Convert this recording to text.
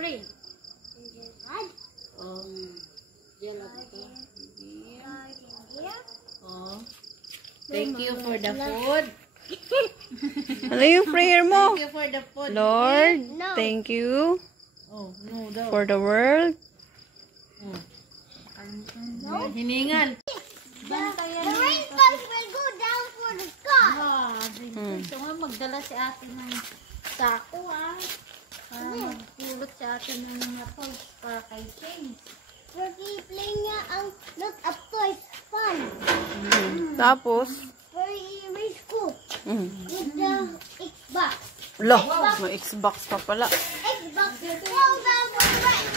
pray. Oh. Oh. Thank you for the food. Ano yung prayer mo? Thank you for the food. Lord, thank you Oh, no, daw. for the world. Oh. Hiningal. The rainbows will go down for the sky. Ito nga, magdala si ate ng sako, para magpulot si ate ng mga toys para kay James. Porque play niya ang look up toys fun. Tapos, For erase school. With the Xbox. lah, may Xbox pa pala. Xbox will fall down for the right.